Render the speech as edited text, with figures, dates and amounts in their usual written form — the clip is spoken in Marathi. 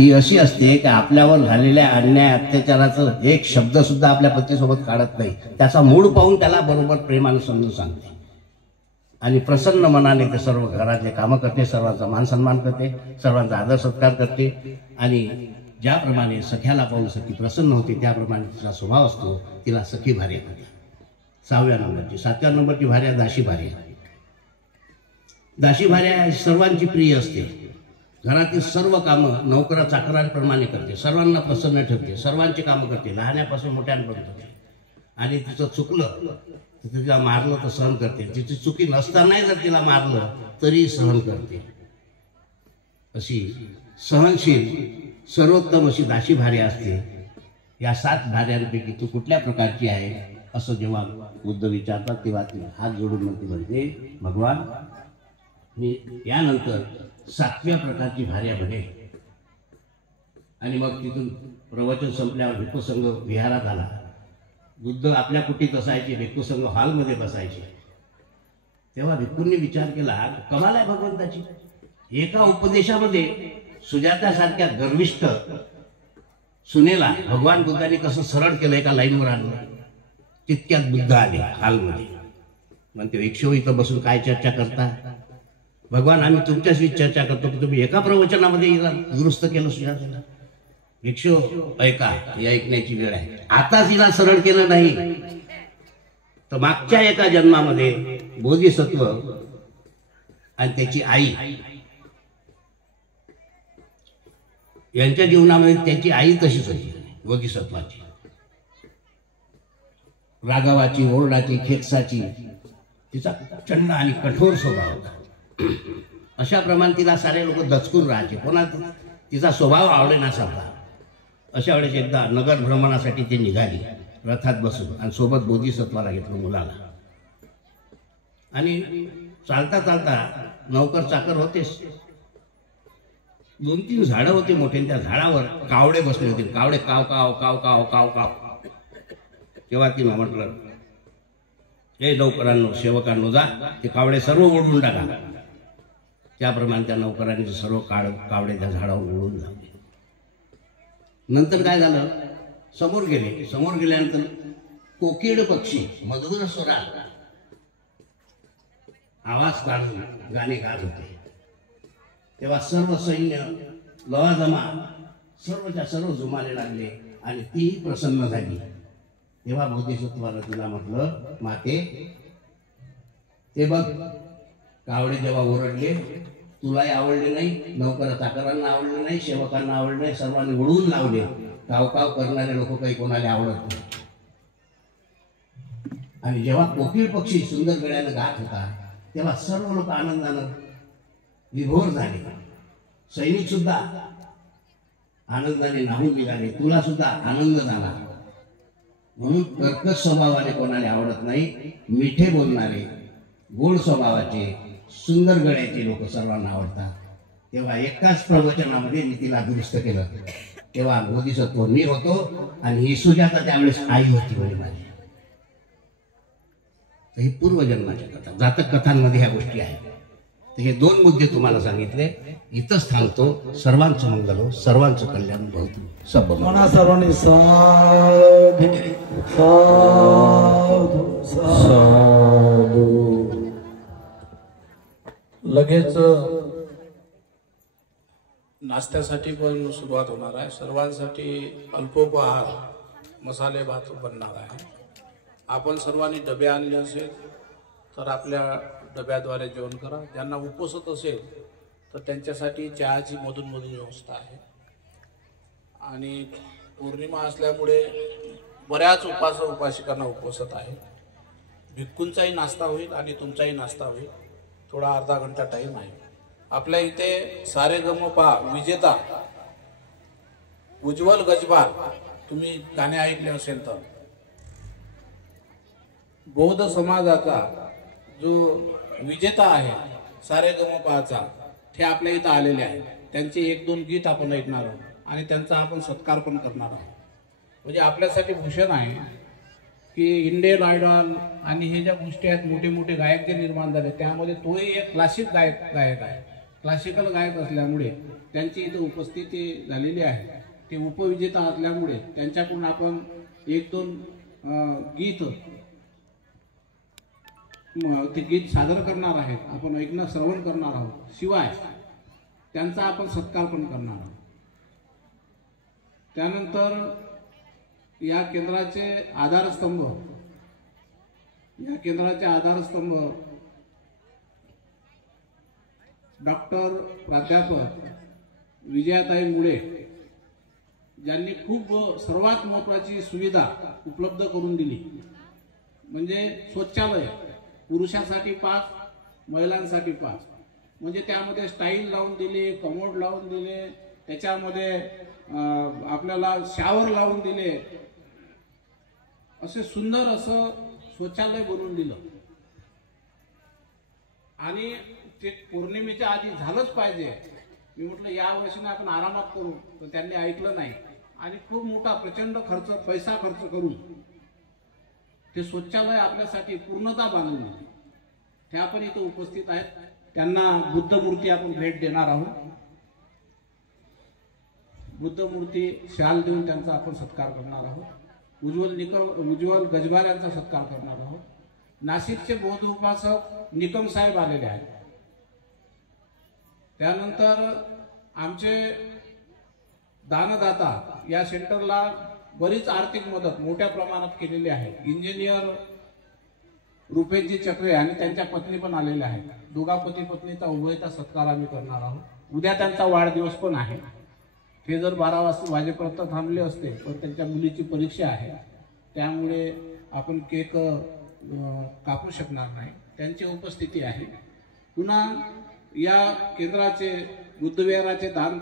ही अशी असते की आपल्यावर झालेल्या अन्याय अत्याचाराचं एक शब्द सुद्धा आपल्या पतीसोबत काढत नाही, त्याचा मूड पाहून त्याला बरोबर प्रेमाने समजून सांगते आणि प्रसन्न मनाने ते सर्व घरातले कामं करते, सर्वांचा मान सन्मान करते, सर्वांचा आदर सत्कार करते आणि ज्याप्रमाणे सख्याला पाहून सखी प्रसन्न होते त्याप्रमाणे तिचा स्वभाव असतो, तिला सखी भार्या करते. 6व्या नंबरची. 7व्या नंबरची भार्या दाशी भार्या. दाशी भार्या सर्वांची प्रिय असते, घरातील सर्व कामं नोकरा चाकरांप्रमाणे करते, सर्वांना प्रसन्न ठेवते, सर्वांची कामं करते, लहान्यापासून मोठ्यांपर्यंत. आणि तिचं चुकलं तर तिला मारलं तर सहन करते, तिची चुकी नसतानाही जर तिला मारलं तरी सहन करते. अशी सहनशील सर्वोत्तम अशी दाशी भार्या असते. या 7 भार्यांपैकी तू कुठल्या प्रकारची आहे असं जेव्हा बुद्ध विचारतात तेव्हा ती हात जोडून म्हणते, भगवान मी यानंतर 7व्या प्रकारची भार्या बने. आणि मग तिथून प्रवचन संपल्यावर भिक्खूसंघ विहारात आला. बुद्ध आपल्या कुटीत असायचे, भिक्खूसंघ हॉलमध्ये बसायचे. तेव्हा भिक्खूंनी विचार केला, कमाल आहे भगवंताची, एका उपदेशामध्ये सुजातासारख्या गर्विष्ठ सुनेला भगवान बुद्धांनी कसं सरळ केलं, एका लाईनवर आणलं. तितक्यात बुद्ध आले हॉलमध्ये. म्हणते, भिक्षू इथं बसून काय चर्चा करता? भगवान आम्ही तुमच्याशी चर्चा करतो, की तुम्ही एका प्रवचनामध्ये हिला दुरुस्त केलं सुजाताला. भिक्षू ऐका, ही ऐकण्याची वेळ आहे. आताच हिला सरळ केलं नाही तर मागच्या एका जन्मामध्ये बोधिसत्व आणि त्याची आई यांच्या जीवनामध्ये त्याची आई तशीच होती, बोधिसत्वाची, रागावाची, ओरडाची, खेकसाची. तिचा चंड आणि कठोर स्वभाव होता. अशा प्रमाणे तिला सारे लोक दचकून राहायचे, कोणा तिचा स्वभाव आवडेनासारखा. अशा वेळेस एकदा नगर भ्रमणासाठी ती निघाली रथात बसून आणि सोबत बोधिसत्वाला घेतलं, मुलाला. आणि चालता चालता नौकर चाकर होतेच, 2-3 झाडं होती मोठे, त्या झाडावर कावडे बसले होते. कावडे काव काव काव काव काव काव. तेव्हा तिनं म्हटलं, हे नौकरांनो, सेवकांनो, जा ते कावडे सर्व ओढून टाका. त्याप्रमाणे त्या नौकरांनी सर्व कावडे त्या झाडावर ओढून लावले. नंतर काय झालं, समोर गेले. समोर गेल्यानंतर कोकिळ पक्षी मधुर स्वरात आवाज काढून गाणे गात होते. तेव्हा सर्व सैन्य लवाजमा सर्वच्या सर्व जुमाले लागले आणि तीही प्रसन्न झाली. तेव्हा बोधिसत्वानं तिला म्हटलं, माते ते बघ, कावडे जेव्हा ओरडले तुलाही आवडले नाही, नौकरा चाकरांना आवडले नाही, सेवकांना आवडले नाही, सर्वांनी उडवून लावले. काव काव करणारे लोक काही कोणाला आवडत नाही. आणि जेव्हा कोकिळ पक्षी सुंदर गळ्यानं गात होता तेव्हा सर्व लोक आनंदानं विभोर झाले. सैनिक सुद्धा आनंदाने नाहून निघाले, तुला सुद्धा आनंद झाला. म्हणून कर्कश स्वभावाने कोणाला आवडत नाही, मिठे बोलणारे, गोड स्वभावाचे, सुंदर गळ्याचे लोक सर्वांना आवडतात. तेव्हा एकाच प्रवचनामध्ये मी तिला दुरुस्त केलं. तेव्हा बोधिसत्व मी होतो आणि ही सुजाता त्यावेळेस आई होती म्हणे माझी. ही पूर्वजन्माच्या कथा, जातक कथांमध्ये ह्या गोष्टी आहेत. तर हे 2 मुद्दे तुम्हाला सांगितले. इथंच थांबतो. सर्वांचं मंगल हो, सर्वांचं कल्याण भवतु. सर्वांनी साधू साधू साधू. लगेच नाश्त्यासाठी पण सुरुवात होणार आहे. सर्वांसाठी अल्पोपहार मसाले भात बनणार आहे. आपण सर्वांनी डबे आणले असेल तर आपल्या डब्याद्वारे जेवण करा. ज्यांना उपवासत असेल तर त्यांच्यासाठी चहाची मधून व्यवस्था आहे. आणि पौर्णिमा असल्यामुळे बऱ्याच उपासिकांना उपवासत आहे. भिक्खूंचाही नाश्ता होईल आणि तुमचाही नाश्ता होईल. थोडा अर्धा घंटा टाईम आहे. आपल्या इथे सारेगमपा विजेता उज्ज्वल गजबार, तुम्ही गाणे ऐकले असेल तर, बौद्ध समाजाचा जो विजेता आहे सारेगमपाचा, ते आपल्या इथं आलेले आहेत. त्यांचे 1-2 गीत आपण ऐकणार आहोत आणि त्यांचा आपण सत्कार पण करणार आहोत. म्हणजे आपल्यासाठी भूषण आहे की इंडियन आयडॉल आणि हे ज्या गोष्टी आहेत, मोठे मोठे गायक जे निर्माण झाले त्यामध्ये तोही एक क्लासिक गायक आहे. क्लासिकल गायक असल्यामुळे त्यांची इथं उपस्थिती झालेली आहे. ते उपविजेता असल्यामुळे त्यांच्याकडून आपण 1-2 गीत ते गीत सादर करणार आहेत. आपण ऐकणं श्रवण करणार आहोत. शिवाय त्यांचा आपण सत्कार पण करणार आहोत. त्यानंतर या केंद्राचे आधारस्तंभ डॉक्टर प्राध्यापक विजयाताई मुळे ज्यांनी सर्वात महत्त्वाची सुविधा उपलब्ध करून दिली, म्हणजे शौचालय पुरुषांसाठी 5, महिलांसाठी 5. म्हणजे त्यामध्ये स्टाईल लावून दिली, कमोड लावून दिले, त्याच्यामध्ये आपल्याला शॉवर लावून दिले, असे सुंदर असं शौचालय बनवून दिलं. आणि ते पौर्णिमेच्या आधी झालंच पाहिजे. मी म्हटलं या वर्षीने आपण आरामात करू, तर त्यांनी ऐकलं नाही आणि खूप मोठा प्रचंड पैसा खर्च करून ते शौचालय आपल्यासाठी पूर्णता बांधून दिली. ते आपण इथे उपस्थित आहेत. त्यांना बुद्ध मूर्ती आपण भेट देणार आहोत. बुद्ध मूर्ती शाल देऊन त्यांचा आपण सत्कार करणार आहोत. उज्ज्वल गजबाल यांचा सत्कार करणार आहोत. नाशिकचे बौद्ध उपासक निकम साहेब आलेले आहेत. त्यानंतर आमचे दानदाता या सेंटरला बरीच आर्थिक मदत मोठ्या प्रमाणात केलेली आहे. इंजिनियर रुपेशजी चक्रे आणि त्यांच्या पत्नी पण आलेल्या आहेत. दोघा पती पत्नीचा उभयचा सत्कार आम्ही करणार आहोत. उद्या त्यांचा वाढदिवस पण आहे. ते जर 12 वाजेपर्यंत थांबले असते, पण त्यांच्या मुलीची परीक्षा आहे, त्यामुळे आपण केक कापू शकणार नाही. त्यांची उपस्थिती आहे. पुन्हा या केंद्राचे बुद्धविहाराचे दान